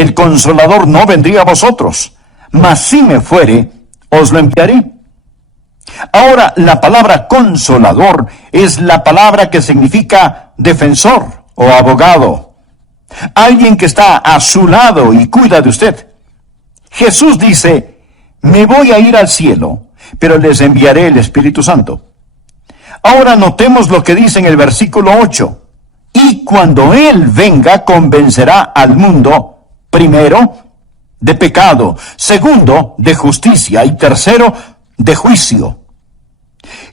el Consolador no vendría a vosotros, mas si me fuere, os lo enviaré. Ahora, la palabra consolador es la palabra que significa defensor o abogado. Alguien que está a su lado y cuida de usted. Jesús dice, me voy a ir al cielo, pero les enviaré el Espíritu Santo. Ahora notemos lo que dice en el versículo 8. Y cuando Él venga, convencerá al mundo, primero, de pecado, segundo, de justicia y tercero, de juicio.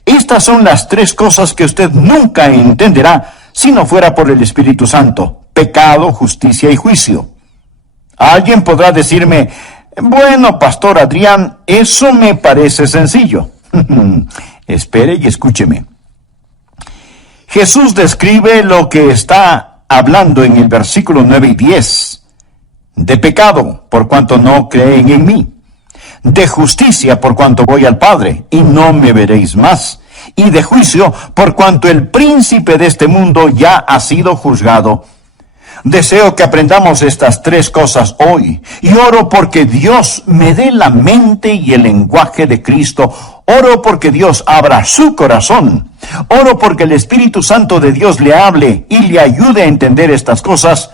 Estas son las tres cosas que usted nunca entenderá si no fuera por el Espíritu Santo: pecado, justicia y juicio. Alguien podrá decirme, bueno, Pastor Adrián, eso me parece sencillo. Espere y escúcheme. Jesús describe lo que está hablando en el versículo 9 y 10. De pecado, por cuanto no creen en mí. De justicia, por cuanto voy al Padre, y no me veréis más. Y de juicio, por cuanto el príncipe de este mundo ya ha sido juzgado. Deseo que aprendamos estas tres cosas hoy, y oro porque Dios me dé la mente y el lenguaje de Cristo. Oro porque Dios abra su corazón. Oro porque el Espíritu Santo de Dios le hable y le ayude a entender estas cosas,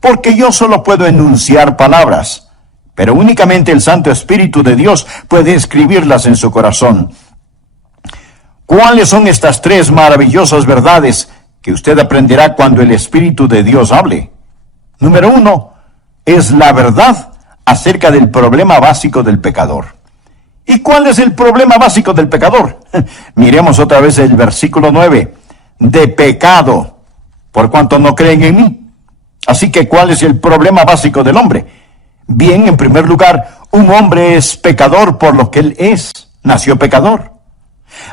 porque yo solo puedo enunciar palabras, pero únicamente el Santo Espíritu de Dios puede escribirlas en su corazón. ¿Cuáles son estas tres maravillosas verdades que usted aprenderá cuando el Espíritu de Dios hable? Número 1, es la verdad acerca del problema básico del pecador. ¿Y cuál es el problema básico del pecador? Miremos otra vez el versículo 9. De pecado, por cuanto no creen en mí. Así que, ¿cuál es el problema básico del hombre? Bien, en primer lugar, un hombre es pecador por lo que él es. Nació pecador.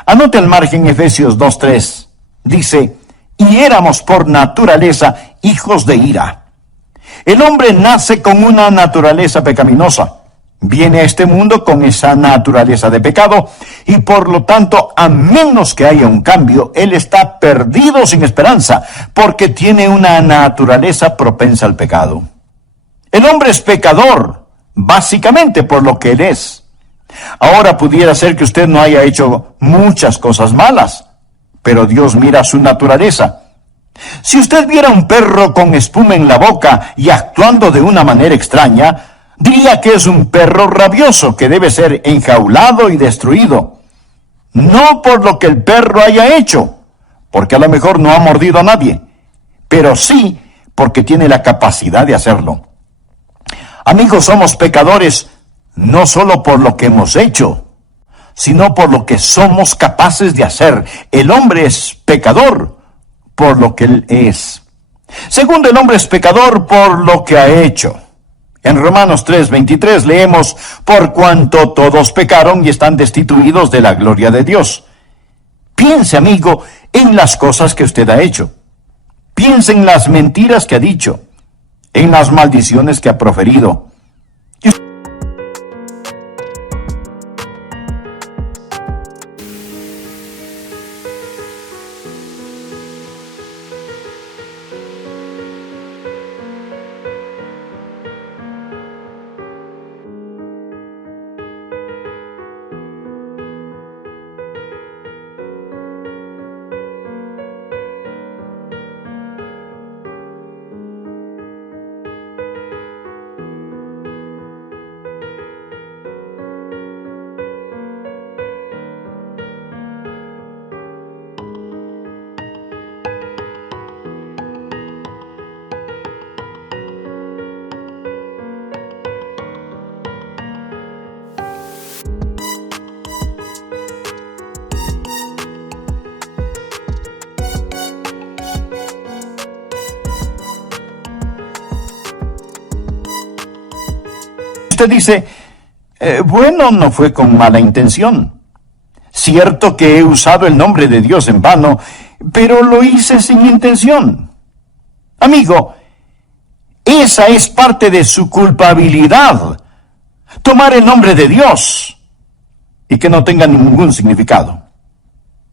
Anote al margen Efesios 2:3. Dice, y éramos por naturaleza hijos de ira. El hombre nace con una naturaleza pecaminosa. Viene a este mundo con esa naturaleza de pecado y por lo tanto, a menos que haya un cambio, él está perdido sin esperanza porque tiene una naturaleza propensa al pecado. El hombre es pecador, básicamente por lo que él es. Ahora pudiera ser que usted no haya hecho muchas cosas malas, pero Dios mira su naturaleza. Si usted viera un perro con espuma en la boca y actuando de una manera extraña, diría que es un perro rabioso que debe ser enjaulado y destruido. No por lo que el perro haya hecho, porque a lo mejor no ha mordido a nadie, pero sí porque tiene la capacidad de hacerlo. Amigos, somos pecadores no solo por lo que hemos hecho, sino por lo que somos capaces de hacer. El hombre es pecador por lo que él es. Segundo, el hombre es pecador por lo que ha hecho. En Romanos 3:23 leemos, por cuanto todos pecaron y están destituidos de la gloria de Dios. Piense, amigo, en las cosas que usted ha hecho. Piense en las mentiras que ha dicho, en las maldiciones que ha proferido. Usted dice, bueno, no fue con mala intención. Cierto que he usado el nombre de Dios en vano, pero lo hice sin intención. Amigo, esa es parte de su culpabilidad. Tomar el nombre de Dios y que no tenga ningún significado.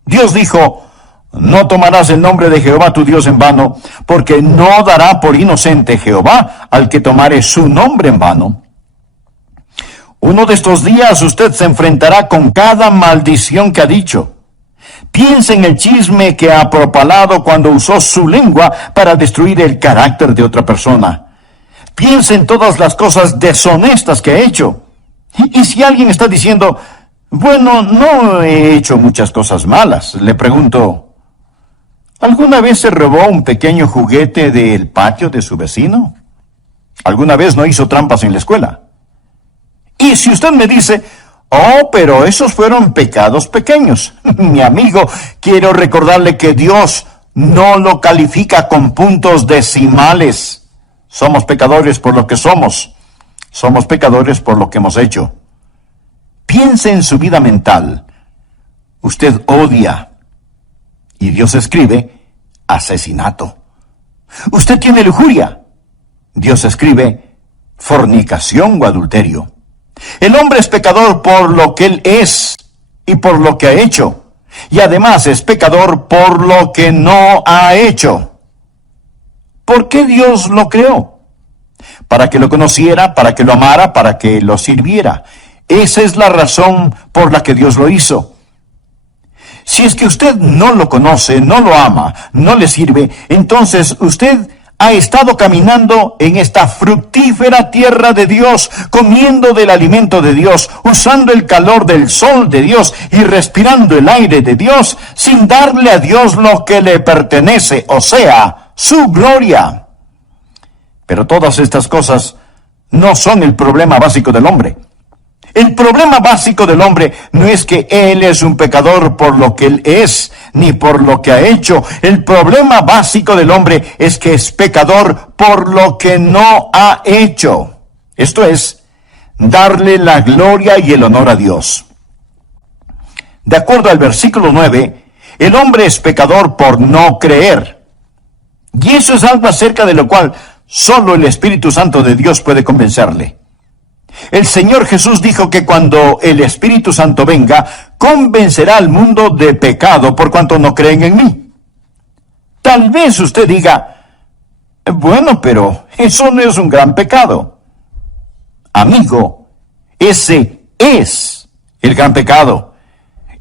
Dios dijo, No tomarás el nombre de Jehová tu Dios en vano, porque no dará por inocente Jehová al que tomare su nombre en vano. Uno de estos días usted se enfrentará con cada maldición que ha dicho. Piense en el chisme que ha propalado cuando usó su lengua para destruir el carácter de otra persona. Piense en todas las cosas deshonestas que ha hecho. Y si alguien está diciendo, bueno, no he hecho muchas cosas malas, le pregunto, ¿alguna vez se robó un pequeño juguete del patio de su vecino? ¿Alguna vez no hizo trampas en la escuela? Y si usted me dice, oh, pero esos fueron pecados pequeños, mi amigo, quiero recordarle que Dios no lo califica con puntos decimales. Somos pecadores por lo que somos. Somos pecadores por lo que hemos hecho. Piense en su vida mental. Usted odia. Y Dios escribe asesinato. Usted tiene lujuria. Dios escribe fornicación o adulterio. El hombre es pecador por lo que él es y por lo que ha hecho. Y además es pecador por lo que no ha hecho. ¿Por qué Dios lo creó? Para que lo conociera, para que lo amara, para que lo sirviera. Esa es la razón por la que Dios lo hizo. Si es que usted no lo conoce, no lo ama, no le sirve, entonces usted ha estado caminando en esta fructífera tierra de Dios, comiendo del alimento de Dios, usando el calor del sol de Dios y respirando el aire de Dios, sin darle a Dios lo que le pertenece, o sea, su gloria. Pero todas estas cosas no son el problema básico del hombre. El problema básico del hombre no es que él es un pecador por lo que él es, ni por lo que ha hecho. El problema básico del hombre es que es pecador por lo que no ha hecho. Esto es, darle la gloria y el honor a Dios. De acuerdo al versículo 9, el hombre es pecador por no creer. Y eso es algo acerca de lo cual solo el Espíritu Santo de Dios puede convencerle. El Señor Jesús dijo que cuando el Espíritu Santo venga, convencerá al mundo de pecado por cuanto no creen en mí. Tal vez usted diga, bueno, pero eso no es un gran pecado. Amigo, ese es el gran pecado.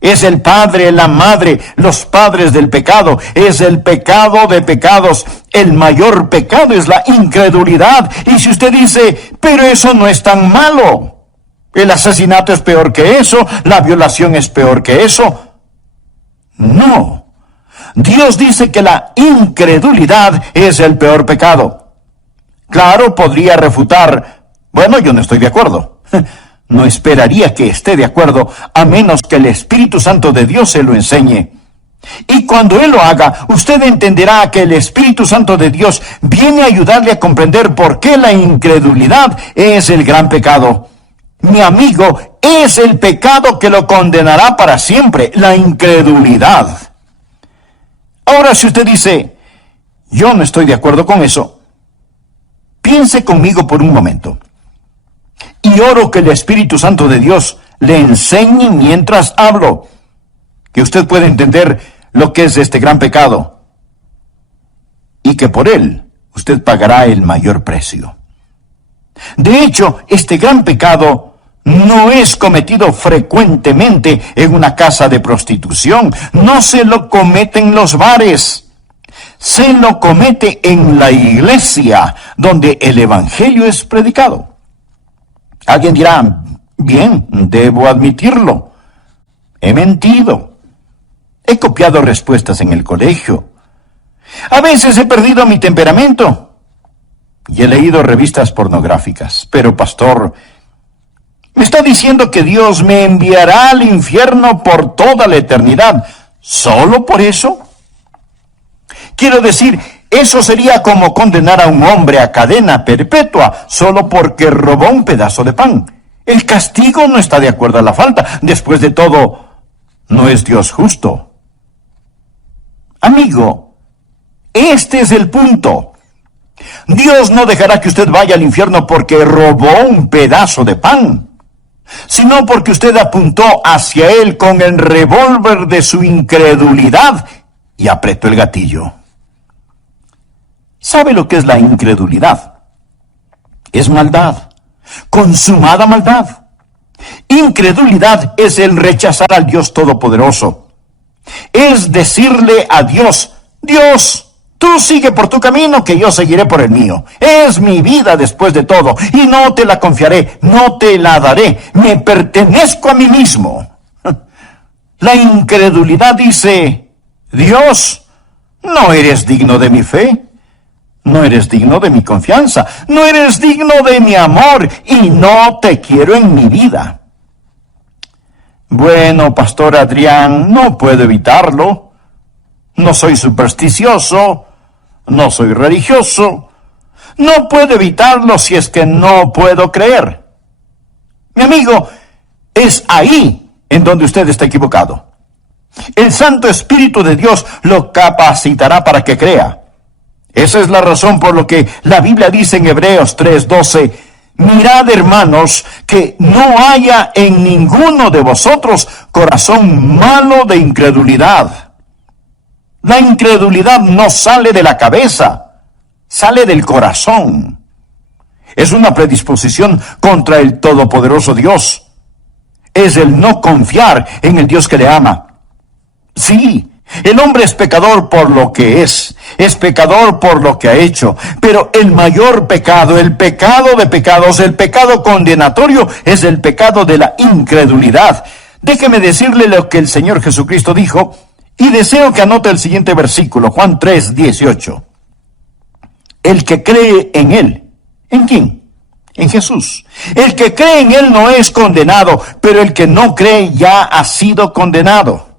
Es el padre, la madre, los padres del pecado. Es el pecado de pecados. El mayor pecado es la incredulidad. Y si usted dice, pero eso no es tan malo. El asesinato es peor que eso. La violación es peor que eso. No. Dios dice que la incredulidad es el peor pecado. Claro, podría refutar, bueno, yo no estoy de acuerdo. No esperaría que esté de acuerdo, a menos que el Espíritu Santo de Dios se lo enseñe. Y cuando Él lo haga, usted entenderá que el Espíritu Santo de Dios viene a ayudarle a comprender por qué la incredulidad es el gran pecado. Mi amigo, es el pecado que lo condenará para siempre, la incredulidad. Ahora, si usted dice, yo no estoy de acuerdo con eso, piense conmigo por un momento. Y oro que el Espíritu Santo de Dios le enseñe mientras hablo, que usted pueda entender lo que es este gran pecado, y que por él usted pagará el mayor precio. De hecho, este gran pecado no es cometido frecuentemente en una casa de prostitución, no se lo comete en los bares, se lo comete en la iglesia, donde el Evangelio es predicado. Alguien dirá, bien, debo admitirlo. He mentido. He copiado respuestas en el colegio. A veces he perdido mi temperamento. Y he leído revistas pornográficas. Pero, pastor, ¿me está diciendo que Dios me enviará al infierno por toda la eternidad solo por eso? Quiero decir, eso sería como condenar a un hombre a cadena perpetua solo porque robó un pedazo de pan. El castigo no está de acuerdo a la falta. Después de todo, no es Dios justo. Amigo, este es el punto. Dios no dejará que usted vaya al infierno porque robó un pedazo de pan, sino porque usted apuntó hacia Él con el revólver de su incredulidad y apretó el gatillo. ¿Sabe lo que es la incredulidad? Es maldad, consumada maldad. Incredulidad es el rechazar al Dios Todopoderoso. Es decirle a Dios: Dios, tú sigue por tu camino, que yo seguiré por el mío. Es mi vida después de todo, y no te la confiaré, no te la daré. Me pertenezco a mí mismo. La incredulidad dice: Dios, no eres digno de mi fe, no eres digno de mi confianza, no eres digno de mi amor, y no te quiero en mi vida. Bueno, Pastor Adrián, no puedo evitarlo. No soy supersticioso, no soy religioso. No puedo evitarlo si es que no puedo creer. Mi amigo, es ahí en donde usted está equivocado. El Santo Espíritu de Dios lo capacitará para que crea. Esa es la razón por lo que la Biblia dice en Hebreos 3:12, mirad, hermanos, que no haya en ninguno de vosotros corazón malo de incredulidad. La incredulidad no sale de la cabeza, sale del corazón. Es una predisposición contra el Todopoderoso Dios. Es el no confiar en el Dios que le ama. Sí, el hombre es pecador por lo que es pecador por lo que ha hecho, pero el mayor pecado, el pecado de pecados, el pecado condenatorio, es el pecado de la incredulidad. Déjeme decirle lo que el Señor Jesucristo dijo, y deseo que anote el siguiente versículo, Juan 3:18. El que cree en Él, ¿en quién? En Jesús. El que cree en Él no es condenado, pero el que no cree ya ha sido condenado.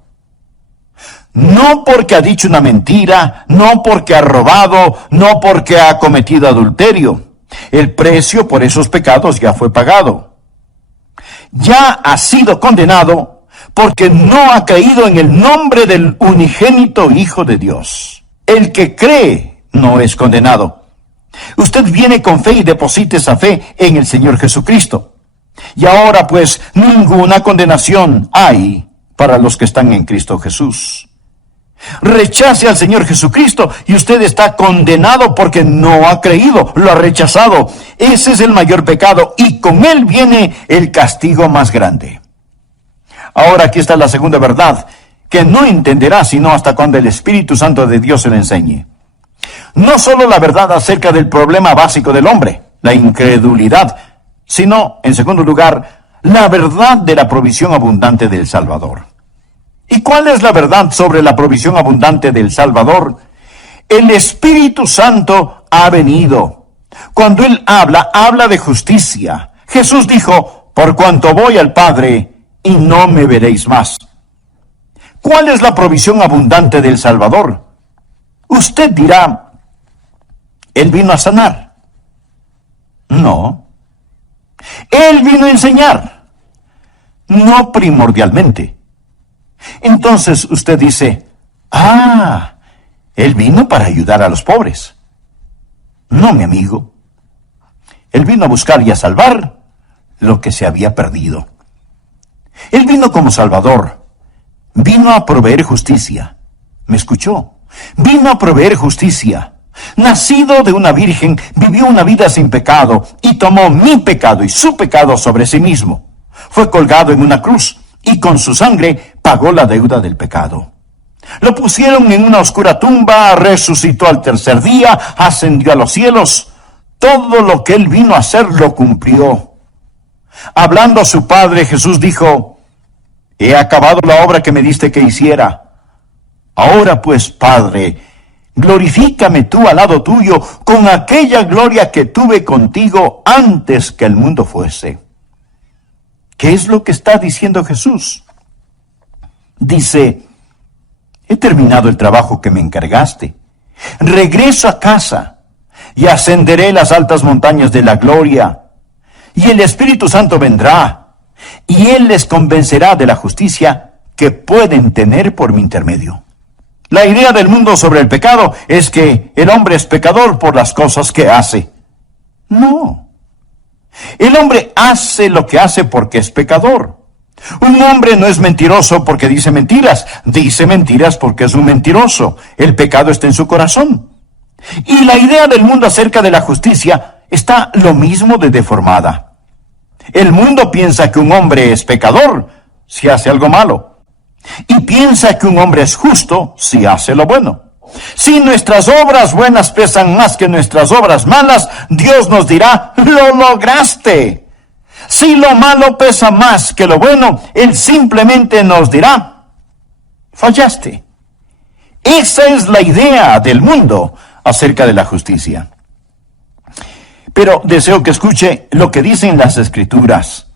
No porque ha dicho una mentira, no porque ha robado, no porque ha cometido adulterio. El precio por esos pecados ya fue pagado. Ya ha sido condenado porque no ha creído en el nombre del unigénito Hijo de Dios. El que cree no es condenado. Usted viene con fe y deposita esa fe en el Señor Jesucristo. Y ahora pues ninguna condenación hay para los que están en Cristo Jesús. Rechace al Señor Jesucristo y usted está condenado porque no ha creído, lo ha rechazado. Ese es el mayor pecado y con él viene el castigo más grande. Ahora aquí está la segunda verdad, que no entenderá sino hasta cuando el Espíritu Santo de Dios se le enseñe. No solo la verdad acerca del problema básico del hombre, la incredulidad, sino, en segundo lugar, la verdad de la provisión abundante del Salvador. ¿Y cuál es la verdad sobre la provisión abundante del Salvador? El Espíritu Santo ha venido. Cuando Él habla de justicia. Jesús dijo: por cuanto voy al Padre, y no me veréis más. ¿Cuál es la provisión abundante del Salvador? Usted dirá: Él vino a sanar. No. Él vino a enseñar. No primordialmente. Entonces usted dice: Él vino para ayudar a los pobres. No, mi amigo. Él vino a buscar y a salvar lo que se había perdido. Él vino como Salvador. Vino a proveer justicia. ¿Me escuchó? Vino a proveer justicia. Nacido de una virgen, vivió una vida sin pecado y tomó mi pecado y su pecado sobre sí mismo. Fue colgado en una cruz y con su sangre pagó la deuda del pecado. Lo pusieron en una oscura tumba, resucitó al tercer día, ascendió a los cielos. Todo lo que Él vino a hacer lo cumplió. Hablando a su Padre, Jesús dijo: he acabado la obra que me diste que hiciera. Ahora pues, Padre, glorifícame tú al lado tuyo con aquella gloria que tuve contigo antes que el mundo fuese. ¿Qué es lo que está diciendo Jesús? Dice: he terminado el trabajo que me encargaste. Regreso a casa y ascenderé las altas montañas de la gloria. Y el Espíritu Santo vendrá, y Él les convencerá de la justicia que pueden tener por mi intermedio. La idea del mundo sobre el pecado es que el hombre es pecador por las cosas que hace. No. El hombre hace lo que hace porque es pecador. Un hombre no es mentiroso porque dice mentiras porque es un mentiroso. El pecado está en su corazón. Y la idea del mundo acerca de la justicia está lo mismo de deformada. El mundo piensa que un hombre es pecador si hace algo malo, y piensa que un hombre es justo si hace lo bueno. Si nuestras obras buenas pesan más que nuestras obras malas, Dios nos dirá, ¡lo lograste! Si lo malo pesa más que lo bueno, Él simplemente nos dirá, fallaste. Esa es la idea del mundo acerca de la justicia. Pero deseo que escuche lo que dicen las Escrituras.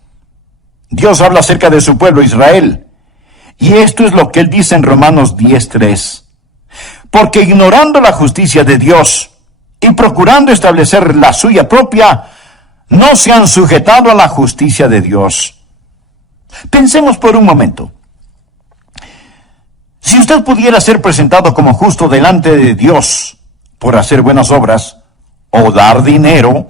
Dios habla acerca de su pueblo Israel, y esto es lo que Él dice en Romanos 10:3. Porque ignorando la justicia de Dios y procurando establecer la suya propia, no se han sujetado a la justicia de Dios. Pensemos por un momento. Si usted pudiera ser presentado como justo delante de Dios por hacer buenas obras, o dar dinero,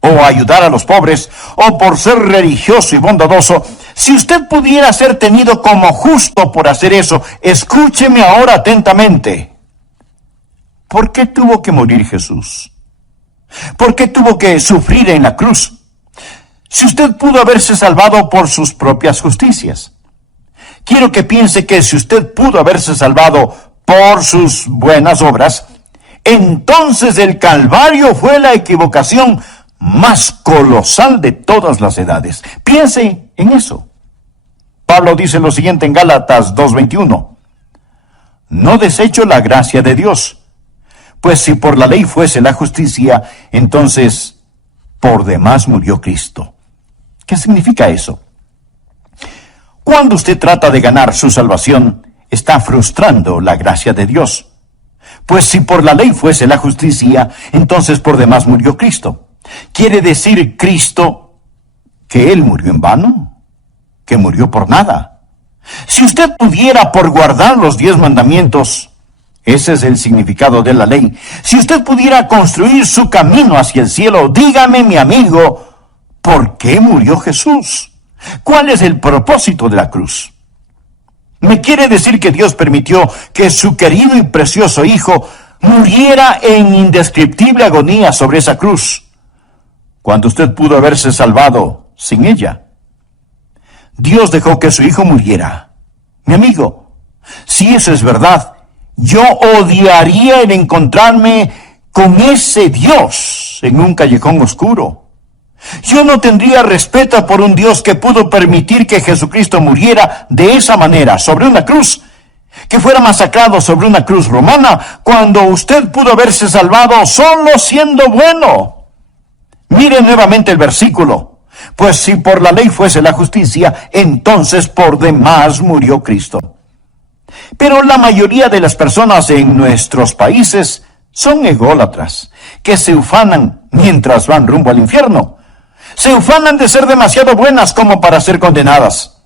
o ayudar a los pobres, o por ser religioso y bondadoso, si usted pudiera ser tenido como justo por hacer eso, escúcheme ahora atentamente. ¿Por qué tuvo que morir Jesús? ¿Por qué tuvo que sufrir en la cruz? Si usted pudo haberse salvado por sus propias justicias. Quiero que piense que si usted pudo haberse salvado por sus buenas obras, entonces el Calvario fue la equivocación más colosal de todas las edades. Piense en eso. Pablo dice lo siguiente en Gálatas 2:21. No desecho la gracia de Dios, pues si por la ley fuese la justicia, entonces por demás murió Cristo. ¿Qué significa eso? Cuando usted trata de ganar su salvación, está frustrando la gracia de Dios. Pues si por la ley fuese la justicia, entonces por demás murió Cristo. ¿Quiere decir Cristo que Él murió en vano? ¿Que murió por nada? Si usted pudiera por guardar los 10 mandamientos, ese es el significado de la ley. Si usted pudiera construir su camino hacia el cielo, dígame, mi amigo, ¿por qué murió Jesús? ¿Cuál es el propósito de la cruz? ¿Me quiere decir que Dios permitió que su querido y precioso Hijo muriera en indescriptible agonía sobre esa cruz, cuando usted pudo haberse salvado sin ella? Dios dejó que su Hijo muriera. Mi amigo, si eso es verdad, yo odiaría el encontrarme con ese Dios en un callejón oscuro. Yo no tendría respeto por un Dios que pudo permitir que Jesucristo muriera de esa manera, sobre una cruz, que fuera masacrado sobre una cruz romana, cuando usted pudo haberse salvado solo siendo bueno. Mire nuevamente el versículo. Pues si por la ley fuese la justicia, entonces por demás murió Cristo. Pero la mayoría de las personas en nuestros países son ególatras, que se ufanan mientras van rumbo al infierno. Se ufanan de ser demasiado buenas como para ser condenadas.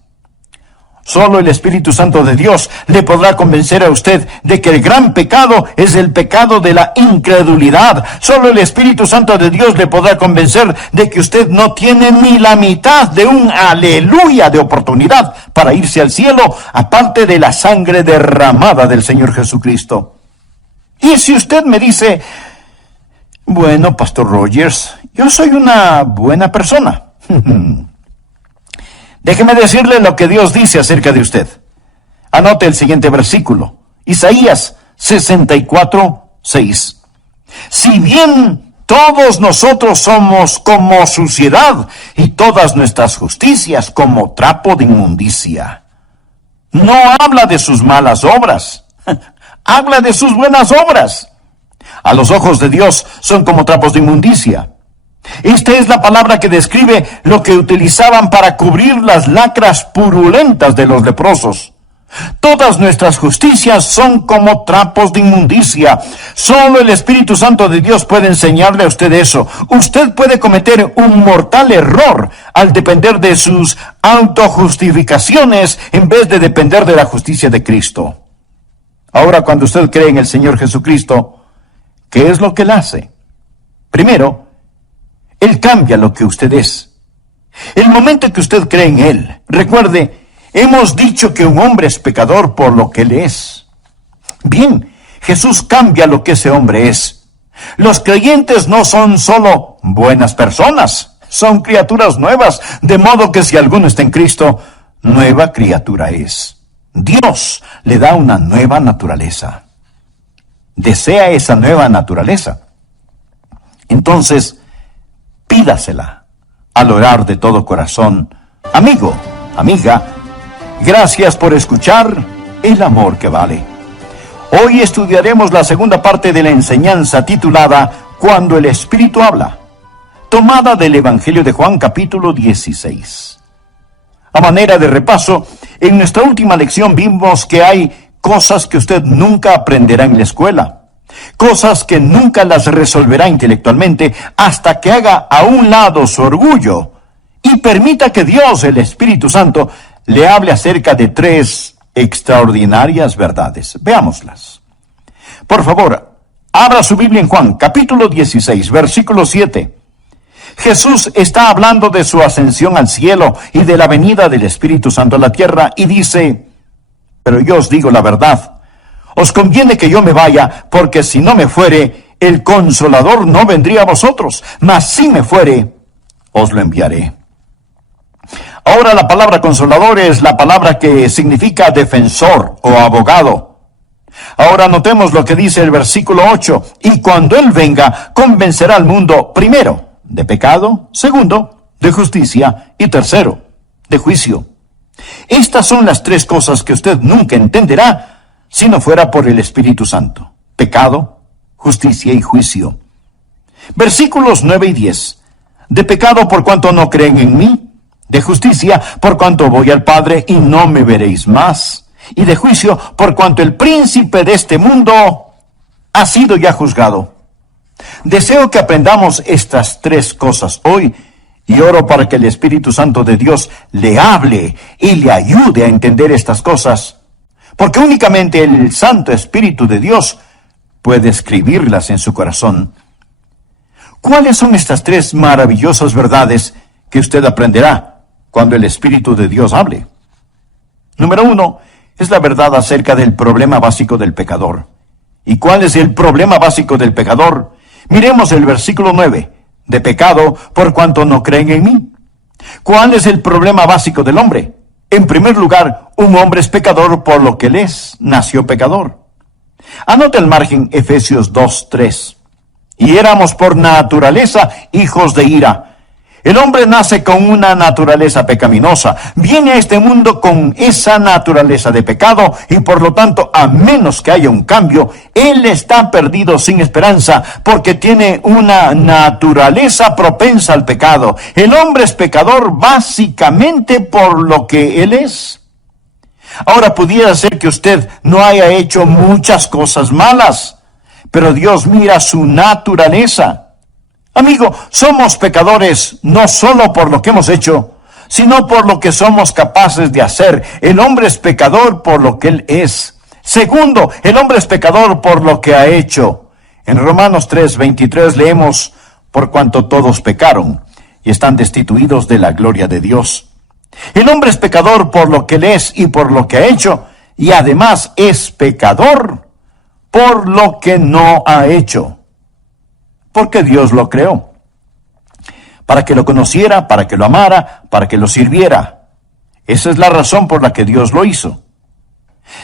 Solo el Espíritu Santo de Dios le podrá convencer a usted de que el gran pecado es el pecado de la incredulidad. Solo el Espíritu Santo de Dios le podrá convencer de que usted no tiene ni la mitad de un aleluya de oportunidad para irse al cielo, aparte de la sangre derramada del Señor Jesucristo. Y si usted me dice, bueno, Pastor Rogers, yo soy una buena persona. Déjeme decirle lo que Dios dice acerca de usted. Anote el siguiente versículo. Isaías 64:6. Si bien todos nosotros somos como suciedad y todas nuestras justicias como trapo de inmundicia. No habla de sus malas obras. Habla de sus buenas obras. A los ojos de Dios son como trapos de inmundicia. Esta es la palabra que describe lo que utilizaban para cubrir las lacras purulentas de los leprosos. Todas nuestras justicias son como trapos de inmundicia. Solo el Espíritu Santo de Dios puede enseñarle a usted eso. Usted puede cometer un mortal error al depender de sus autojustificaciones en vez de depender de la justicia de Cristo. Ahora, cuando usted cree en el Señor Jesucristo, ¿qué es lo que Él hace? Primero, Él cambia lo que usted es. El momento que usted cree en Él, recuerde, Hemos dicho que un hombre es pecador por lo que él es. Bien, Jesús cambia lo que ese hombre es. Los creyentes no son solo buenas personas, son criaturas nuevas, de modo que si alguno está en Cristo, nueva criatura es. Dios le da una nueva naturaleza. ¿Desea esa nueva naturaleza? Entonces, pídasela al orar de todo corazón. Amigo, amiga, gracias por escuchar El Amor que Vale. Hoy estudiaremos la segunda parte de la enseñanza titulada Cuando el Espíritu habla, tomada del Evangelio de Juan capítulo 16. A manera de repaso, en nuestra última lección vimos que hay cosas que usted nunca aprenderá en la escuela, cosas que nunca las resolverá intelectualmente hasta que haga a un lado su orgullo y permita que Dios, el Espíritu Santo, le hable acerca de tres extraordinarias verdades. Veámoslas. Por favor, abra su Biblia en Juan, capítulo 16, versículo 7. Jesús está hablando de su ascensión al cielo y de la venida del Espíritu Santo a la tierra y dice, pero yo os digo la verdad, os conviene que yo me vaya, porque si no me fuere, el Consolador no vendría a vosotros, mas si me fuere, os lo enviaré. Ahora la palabra consolador es la palabra que significa defensor o abogado. Ahora notemos lo que dice el versículo 8. Y cuando Él venga, convencerá al mundo, primero, de pecado, segundo, de justicia, y tercero, de juicio. Estas son las tres cosas que usted nunca entenderá si no fuera por el Espíritu Santo. Pecado, justicia y juicio. Versículos 9 y 10. De pecado por cuanto no creen en mí. De justicia, por cuanto voy al Padre y no me veréis más. Y de juicio, por cuanto el príncipe de este mundo ha sido ya juzgado. Deseo que aprendamos estas tres cosas hoy y oro para que el Espíritu Santo de Dios le hable y le ayude a entender estas cosas, porque únicamente el Santo Espíritu de Dios puede escribirlas en su corazón. ¿Cuáles son estas tres maravillosas verdades que usted aprenderá cuando el Espíritu de Dios hable? Número 1, es la verdad acerca del problema básico del pecador. ¿Y cuál es el problema básico del pecador? Miremos el versículo 9. De pecado por cuanto no creen en mí. ¿Cuál es el problema básico del hombre? En primer lugar, un hombre es pecador por lo que él es, nació pecador. Anota el margen Efesios 2:3. Y éramos por naturaleza hijos de ira. El hombre nace con una naturaleza pecaminosa, viene a este mundo con esa naturaleza de pecado y por lo tanto, a menos que haya un cambio, él está perdido sin esperanza porque tiene una naturaleza propensa al pecado. El hombre es pecador básicamente por lo que él es. Ahora pudiera ser que usted no haya hecho muchas cosas malas, pero Dios mira su naturaleza. Amigo, somos pecadores no solo por lo que hemos hecho, sino por lo que somos capaces de hacer. El hombre es pecador por lo que él es. Segundo, el hombre es pecador por lo que ha hecho. En Romanos 3:23 leemos, por cuanto todos pecaron y están destituidos de la gloria de Dios. El hombre es pecador por lo que él es y por lo que ha hecho, y además es pecador por lo que no ha hecho. Porque Dios lo creó, para que lo conociera, para que lo amara, para que lo sirviera. Esa es la razón por la que Dios lo hizo.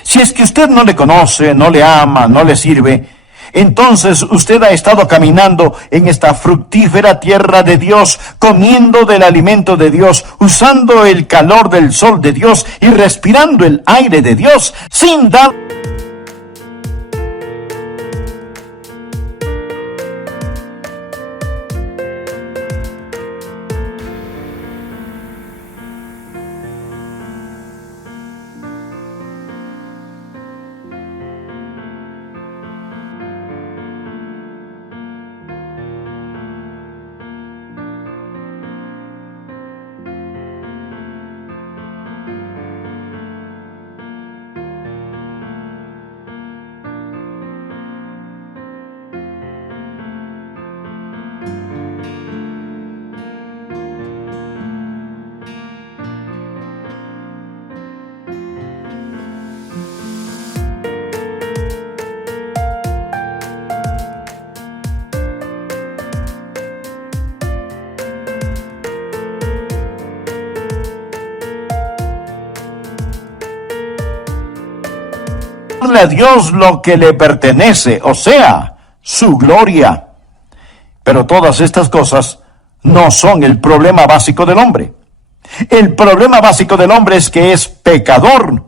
Si es que usted no le conoce, no le ama, no le sirve, entonces usted ha estado caminando en esta fructífera tierra de Dios, comiendo del alimento de Dios, usando el calor del sol de Dios y respirando el aire de Dios, sin dar darle a Dios lo que le pertenece, o sea, su gloria. Pero todas estas cosas no son el problema básico del hombre. El problema básico del hombre es que es pecador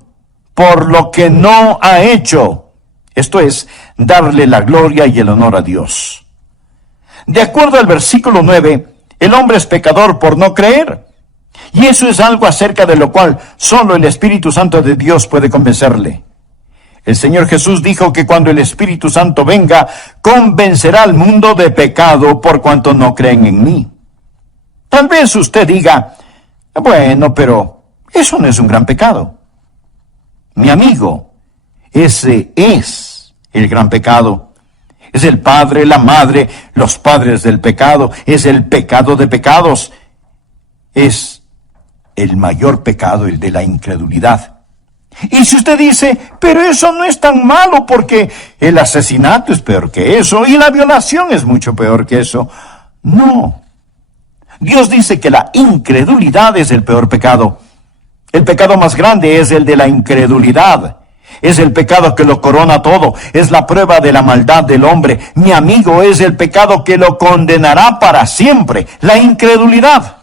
por lo que no ha hecho. Esto es, darle la gloria y el honor a Dios. De acuerdo al versículo 9, el hombre es pecador por no creer. Y eso es algo acerca de lo cual solo el Espíritu Santo de Dios puede convencerle. El Señor Jesús dijo que cuando el Espíritu Santo venga, convencerá al mundo de pecado por cuanto no creen en mí. Tal vez usted diga, bueno, pero eso no es un gran pecado. Mi amigo, ese es el gran pecado. Es el padre, la madre, los padres del pecado. Es el pecado de pecados. Es el mayor pecado, el de la incredulidad. Y si usted dice, pero eso no es tan malo porque el asesinato es peor que eso y la violación es mucho peor que eso. No. Dios dice que la incredulidad es el peor pecado. El pecado más grande es el de la incredulidad. Es el pecado que lo corona todo. Es la prueba de la maldad del hombre. Mi amigo, es el pecado que lo condenará para siempre. La incredulidad.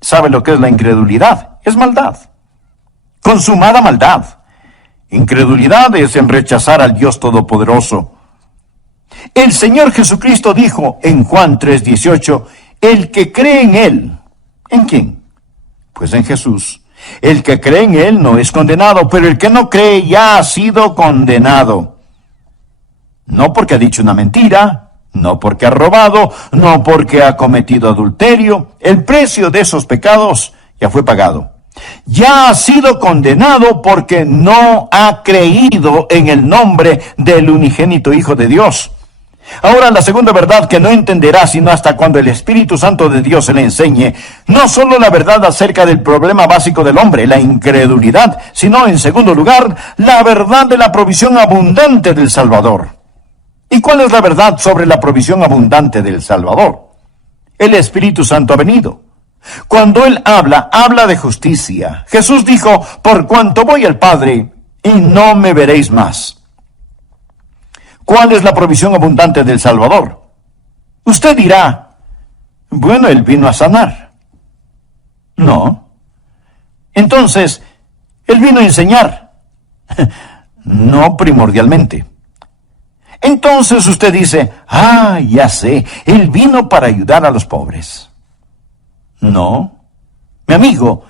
¿Sabe lo que es la incredulidad? Es maldad. Consumada maldad. Incredulidad es el rechazar al Dios Todopoderoso. El Señor Jesucristo dijo en Juan 3:18, el que cree en Él. ¿En quién? Pues en Jesús. El que cree en Él no es condenado, pero el que no cree ya ha sido condenado. No porque ha dicho una mentira, no porque ha robado, no porque ha cometido adulterio. El precio de esos pecados ya fue pagado. Ya ha sido condenado porque no ha creído en el nombre del unigénito Hijo de Dios. Ahora, la segunda verdad que no entenderá sino hasta cuando el Espíritu Santo de Dios se le enseñe, no solo la verdad acerca del problema básico del hombre, la incredulidad, sino, en segundo lugar, la verdad de la provisión abundante del Salvador. ¿Y cuál es la verdad sobre la provisión abundante del Salvador? El Espíritu Santo ha venido. Cuando Él habla, habla de justicia. Jesús dijo, por cuanto voy al Padre, y no me veréis más. ¿Cuál es la provisión abundante del Salvador? Usted dirá, bueno, Él vino a sanar. No. Entonces, Él vino a enseñar. No primordialmente. Entonces usted dice, ya sé, Él vino para ayudar a los pobres. No, mi amigo,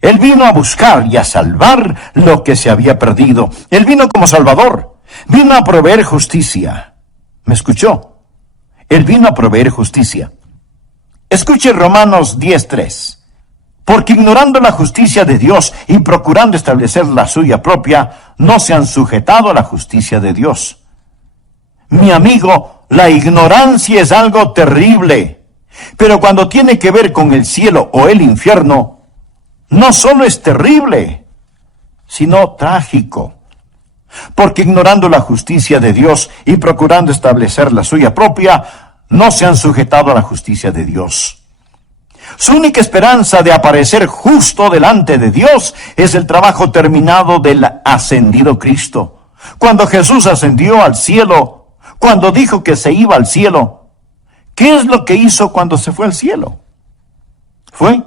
Él vino a buscar y a salvar lo que se había perdido. Él vino como Salvador, vino a proveer justicia. ¿Me escuchó? Él vino a proveer justicia. Escuche Romanos 10:3. Porque ignorando la justicia de Dios y procurando establecer la suya propia, no se han sujetado a la justicia de Dios. Mi amigo, la ignorancia es algo terrible. Pero cuando tiene que ver con el cielo o el infierno, no solo es terrible, sino trágico. Porque ignorando la justicia de Dios y procurando establecer la suya propia, no se han sujetado a la justicia de Dios. Su única esperanza de aparecer justo delante de Dios es el trabajo terminado del ascendido Cristo. Cuando Jesús ascendió al cielo, cuando dijo que se iba al cielo, ¿qué es lo que hizo cuando se fue al cielo? Fue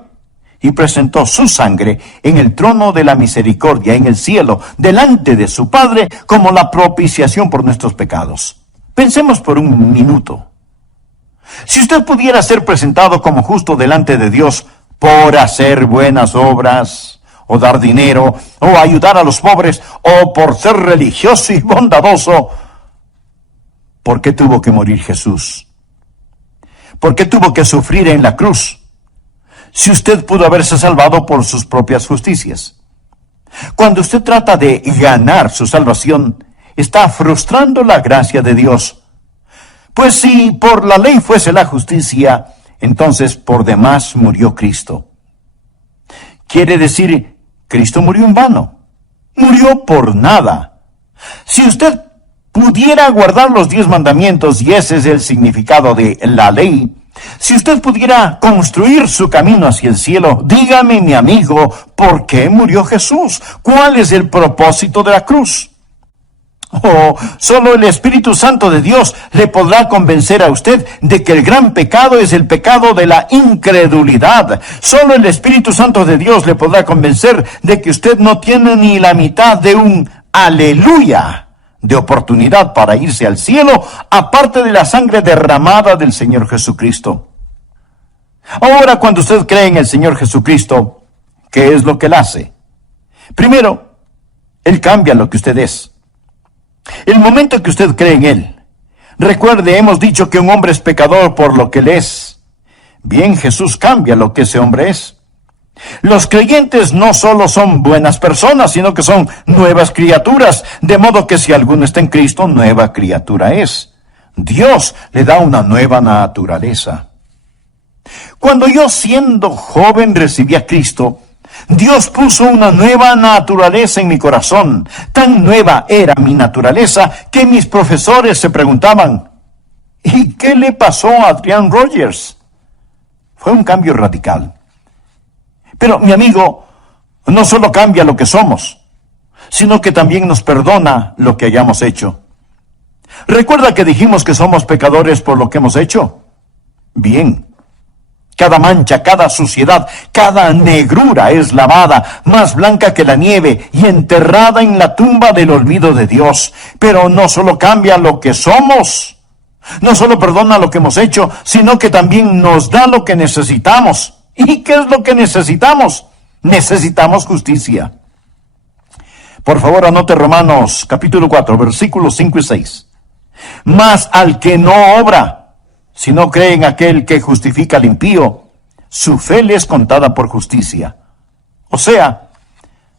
y presentó su sangre en el trono de la misericordia en el cielo, delante de su Padre, como la propiciación por nuestros pecados. Pensemos por un minuto. Si usted pudiera ser presentado como justo delante de Dios por hacer buenas obras, o dar dinero, o ayudar a los pobres, o por ser religioso y bondadoso, ¿por qué tuvo que morir Jesús? ¿Por qué tuvo que sufrir en la cruz? Si usted pudo haberse salvado por sus propias justicias. Cuando usted trata de ganar su salvación, está frustrando la gracia de Dios. Pues si por la ley fuese la justicia, entonces por demás murió Cristo. Quiere decir, Cristo murió en vano. Murió por nada. Si usted pudiera guardar los 10 mandamientos, y ese es el significado de la ley, si usted pudiera construir su camino hacia el cielo, dígame, mi amigo, ¿por qué murió Jesús? ¿Cuál es el propósito de la cruz? Oh, solo el Espíritu Santo de Dios le podrá convencer a usted de que el gran pecado es el pecado de la incredulidad. Solo el Espíritu Santo de Dios le podrá convencer de que usted no tiene ni la mitad de un aleluya de oportunidad para irse al cielo, aparte de la sangre derramada del Señor Jesucristo. Ahora, cuando usted cree en el Señor Jesucristo, ¿qué es lo que Él hace? Primero, Él cambia lo que usted es. El momento que usted cree en Él, recuerde, hemos dicho que un hombre es pecador por lo que Él es. Bien, Jesús cambia lo que ese hombre es. Los creyentes no solo son buenas personas, sino que son nuevas criaturas, de modo que si alguno está en Cristo, nueva criatura es. Dios le da una nueva naturaleza. Cuando yo, siendo joven, recibí a Cristo, Dios puso una nueva naturaleza en mi corazón. Tan nueva era mi naturaleza que mis profesores se preguntaban, ¿y qué le pasó a Adrian Rogers? Fue un cambio radical. Pero, mi amigo, no solo cambia lo que somos, sino que también nos perdona lo que hayamos hecho. ¿Recuerda que dijimos que somos pecadores por lo que hemos hecho? Bien. Cada mancha, cada suciedad, cada negrura es lavada, más blanca que la nieve, y enterrada en la tumba del olvido de Dios. Pero no solo cambia lo que somos, no solo perdona lo que hemos hecho, sino que también nos da lo que necesitamos. ¿Y qué es lo que necesitamos? Necesitamos justicia. Por favor, anote Romanos capítulo 4, versículos 5 y 6. Mas al que no obra, si no cree en aquel que justifica al impío, su fe le es contada por justicia. O sea,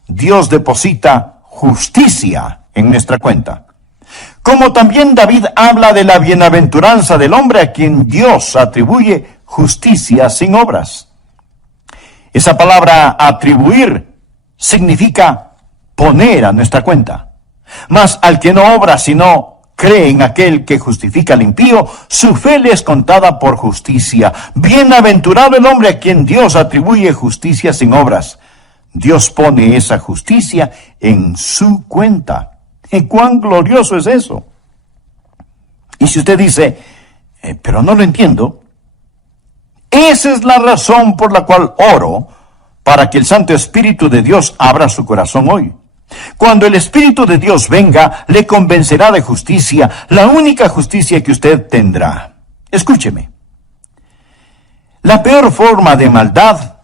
Dios deposita justicia en nuestra cuenta. Como también David habla de la bienaventuranza del hombre a quien Dios atribuye justicia sin obras. Esa palabra atribuir significa poner a nuestra cuenta. Mas al que no obra, sino cree en aquel que justifica al impío, su fe le es contada por justicia. Bienaventurado el hombre a quien Dios atribuye justicia sin obras. Dios pone esa justicia en su cuenta. ¿Y cuán glorioso es eso? Y si usted dice, pero no lo entiendo, esa es la razón por la cual oro para que el Santo Espíritu de Dios abra su corazón hoy. Cuando el Espíritu de Dios venga, le convencerá de justicia, la única justicia que usted tendrá. Escúcheme. La peor forma de maldad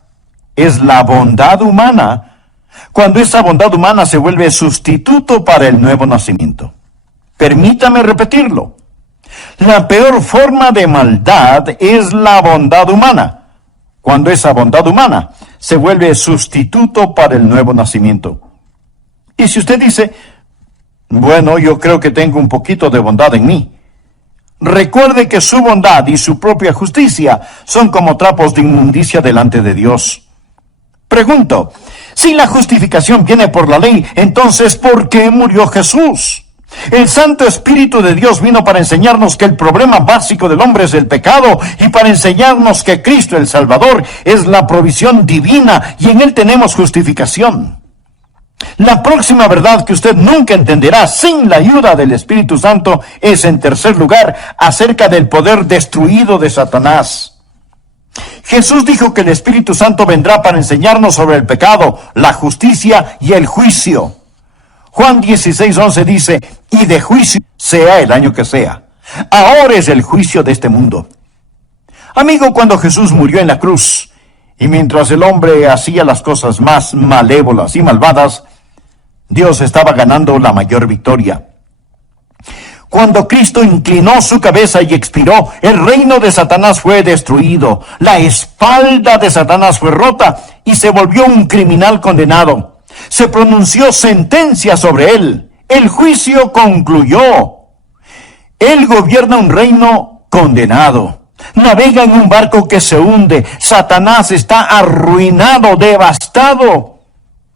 es la bondad humana, cuando esa bondad humana se vuelve sustituto para el nuevo nacimiento. Permítame repetirlo. La peor forma de maldad es la bondad humana, cuando esa bondad humana se vuelve sustituto para el nuevo nacimiento. Y si usted dice, bueno, yo creo que tengo un poquito de bondad en mí, recuerde que su bondad y su propia justicia son como trapos de inmundicia delante de Dios. Pregunto, si la justificación viene por la ley, entonces ¿por qué murió Jesús? El Santo Espíritu de Dios vino para enseñarnos que el problema básico del hombre es el pecado y para enseñarnos que Cristo el Salvador es la provisión divina y en Él tenemos justificación. La próxima verdad que usted nunca entenderá sin la ayuda del Espíritu Santo es, en tercer lugar, acerca del poder destruido de Satanás. Jesús dijo que el Espíritu Santo vendrá para enseñarnos sobre el pecado, la justicia y el juicio. Juan 16:11 dice, y de juicio sea el año que sea. Ahora es el juicio de este mundo. Amigo, cuando Jesús murió en la cruz, y mientras el hombre hacía las cosas más malévolas y malvadas, Dios estaba ganando la mayor victoria. Cuando Cristo inclinó su cabeza y expiró, el reino de Satanás fue destruido, la espalda de Satanás fue rota y se volvió un criminal condenado. Se pronunció sentencia sobre él. El juicio concluyó. Él gobierna un reino condenado. Navega en un barco que se hunde. Satanás está arruinado, devastado.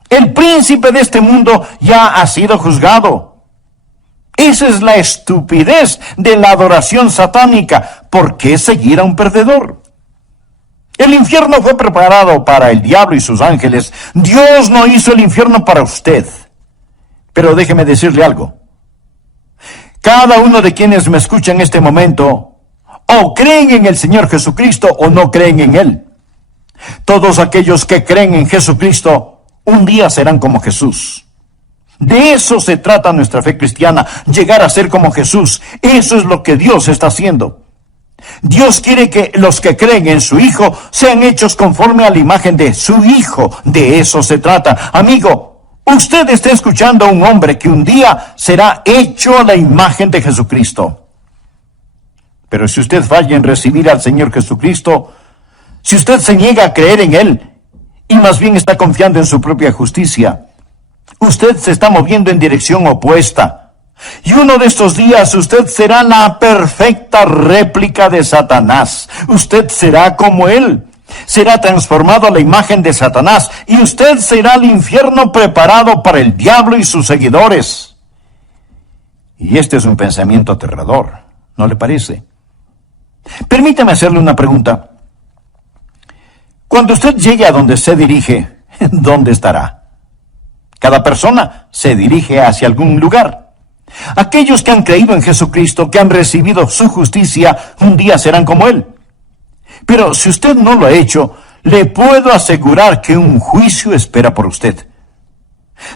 El príncipe de este mundo ya ha sido juzgado. Esa es la estupidez de la adoración satánica. ¿Por qué seguir a un perdedor? El infierno fue preparado para el diablo y sus ángeles. Dios no hizo el infierno para usted. Pero déjeme decirle algo. Cada uno de quienes me escuchan en este momento, o creen en el Señor Jesucristo o no creen en Él. Todos aquellos que creen en Jesucristo, un día serán como Jesús. De eso se trata nuestra fe cristiana, llegar a ser como Jesús. Eso es lo que Dios está haciendo. Dios quiere que los que creen en su Hijo sean hechos conforme a la imagen de su Hijo. De eso se trata. Amigo, usted está escuchando a un hombre que un día será hecho a la imagen de Jesucristo. Pero si usted falla en recibir al Señor Jesucristo, si usted se niega a creer en Él, y más bien está confiando en su propia justicia, usted se está moviendo en dirección opuesta. Y uno de estos días usted será la perfecta réplica de Satanás. Usted será como él. Será transformado a la imagen de Satanás. Y usted será el infierno preparado para el diablo y sus seguidores. Y este es un pensamiento aterrador, ¿no le parece? Permítame hacerle una pregunta. Cuando usted llegue a donde se dirige, ¿dónde estará? Cada persona se dirige hacia algún lugar. Aquellos que han creído en Jesucristo, que han recibido su justicia, un día serán como Él. Pero si usted no lo ha hecho, le puedo asegurar que un juicio espera por usted.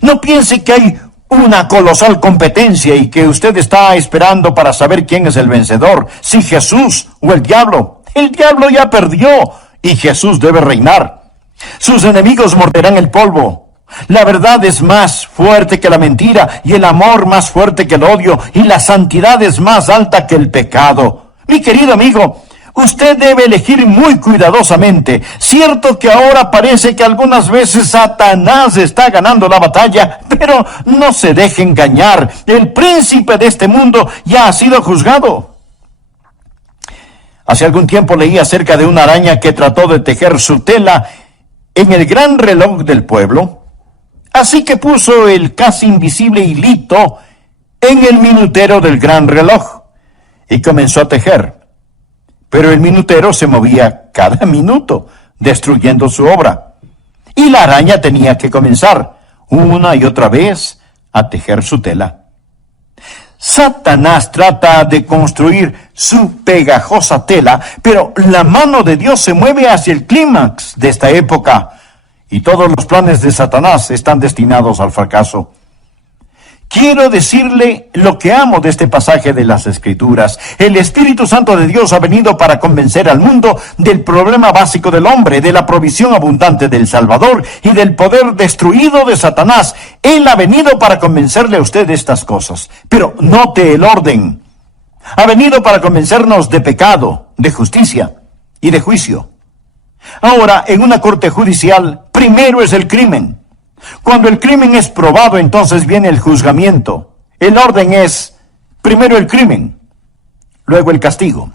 No piense que hay una colosal competencia y que usted está esperando para saber quién es el vencedor, si Jesús o el diablo. El diablo ya perdió y Jesús debe reinar. Sus enemigos morderán el polvo. La verdad es más fuerte que la mentira, y el amor más fuerte que el odio, y la santidad es más alta que el pecado. Mi querido amigo, usted debe elegir muy cuidadosamente. Cierto que ahora parece que algunas veces Satanás está ganando la batalla, pero no se deje engañar. El príncipe de este mundo ya ha sido juzgado. Hace algún tiempo leí acerca de una araña que trató de tejer su tela en el gran reloj del pueblo. Así que puso el casi invisible hilito en el minutero del gran reloj y comenzó a tejer. Pero el minutero se movía cada minuto, destruyendo su obra. Y la araña tenía que comenzar una y otra vez a tejer su tela. Satanás trata de construir su pegajosa tela, pero la mano de Dios se mueve hacia el clímax de esta época. Y todos los planes de Satanás están destinados al fracaso. Quiero decirle lo que amo de este pasaje de las Escrituras. El Espíritu Santo de Dios ha venido para convencer al mundo del problema básico del hombre, de la provisión abundante del Salvador y del poder destruido de Satanás. Él ha venido para convencerle a usted de estas cosas. Pero note el orden. Ha venido para convencernos de pecado, de justicia y de juicio. Ahora, en una corte judicial, primero es el crimen. Cuando el crimen es probado, entonces viene el juzgamiento. El orden es, primero el crimen, luego el castigo.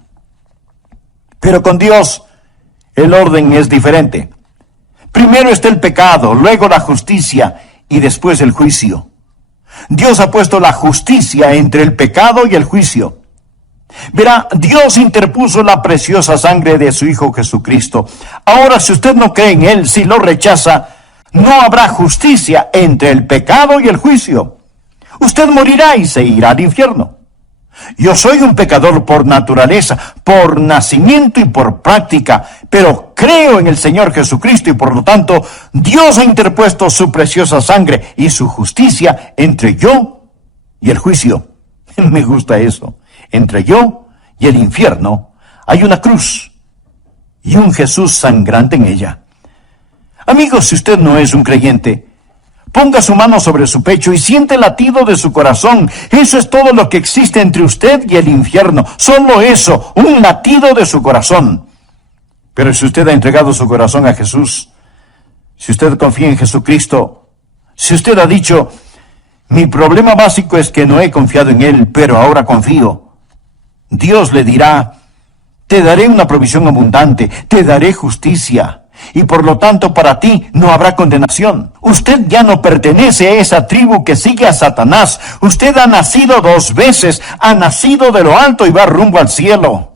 Pero con Dios, el orden es diferente. Primero está el pecado, luego la justicia y después el juicio. Dios ha puesto la justicia entre el pecado y el juicio. Verá, Dios interpuso la preciosa sangre de su Hijo Jesucristo. Ahora, si usted no cree en Él, si lo rechaza, no habrá justicia entre el pecado y el juicio. Usted morirá y se irá al infierno. Yo soy un pecador por naturaleza, por nacimiento y por práctica, pero creo en el Señor Jesucristo y por lo tanto Dios ha interpuesto su preciosa sangre y su justicia entre yo y el juicio. Me gusta eso. Entre yo y el infierno hay una cruz y un Jesús sangrante en ella. Amigos, si usted no es un creyente, ponga su mano sobre su pecho y siente el latido de su corazón. Eso es todo lo que existe entre usted y el infierno. Solo eso, un latido de su corazón. Pero si usted ha entregado su corazón a Jesús, si usted confía en Jesucristo, si usted ha dicho, mi problema básico es que no he confiado en Él, pero ahora confío, Dios le dirá, te daré una provisión abundante, te daré justicia, y por lo tanto para ti no habrá condenación. Usted ya no pertenece a esa tribu que sigue a Satanás. Usted ha nacido 2 veces, ha nacido de lo alto y va rumbo al cielo.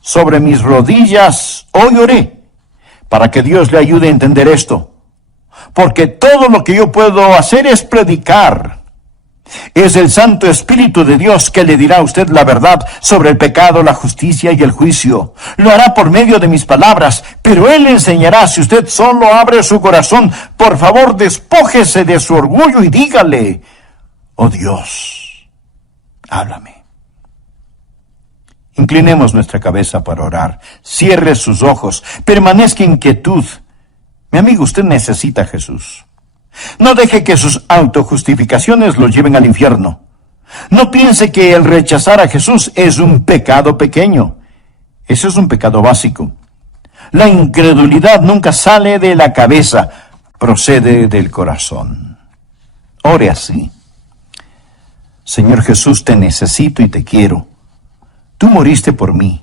Sobre mis rodillas hoy oré, para que Dios le ayude a entender esto. Porque todo lo que yo puedo hacer es predicar. Es el Santo Espíritu de Dios que le dirá a usted la verdad sobre el pecado, la justicia y el juicio. Lo hará por medio de mis palabras, pero Él le enseñará si usted solo abre su corazón. Por favor, despójese de su orgullo y dígale: oh Dios, háblame. Inclinemos nuestra cabeza para orar. Cierre sus ojos. Permanezca en quietud. Mi amigo, usted necesita a Jesús. No deje que sus autojustificaciones lo lleven al infierno. No piense que el rechazar a Jesús es un pecado pequeño. Ese es un pecado básico. La incredulidad nunca sale de la cabeza, procede del corazón. Ore así: Señor Jesús, te necesito y te quiero. Tú moriste por mí.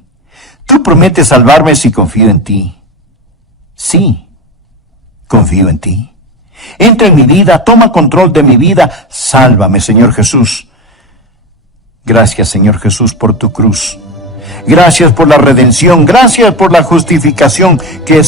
Tú prometes salvarme si confío en ti. Sí, confío en ti. Entra en mi vida, toma control de mi vida. Sálvame, Señor Jesús. Gracias, Señor Jesús, por tu cruz. Gracias por la redención. Gracias por la justificación que es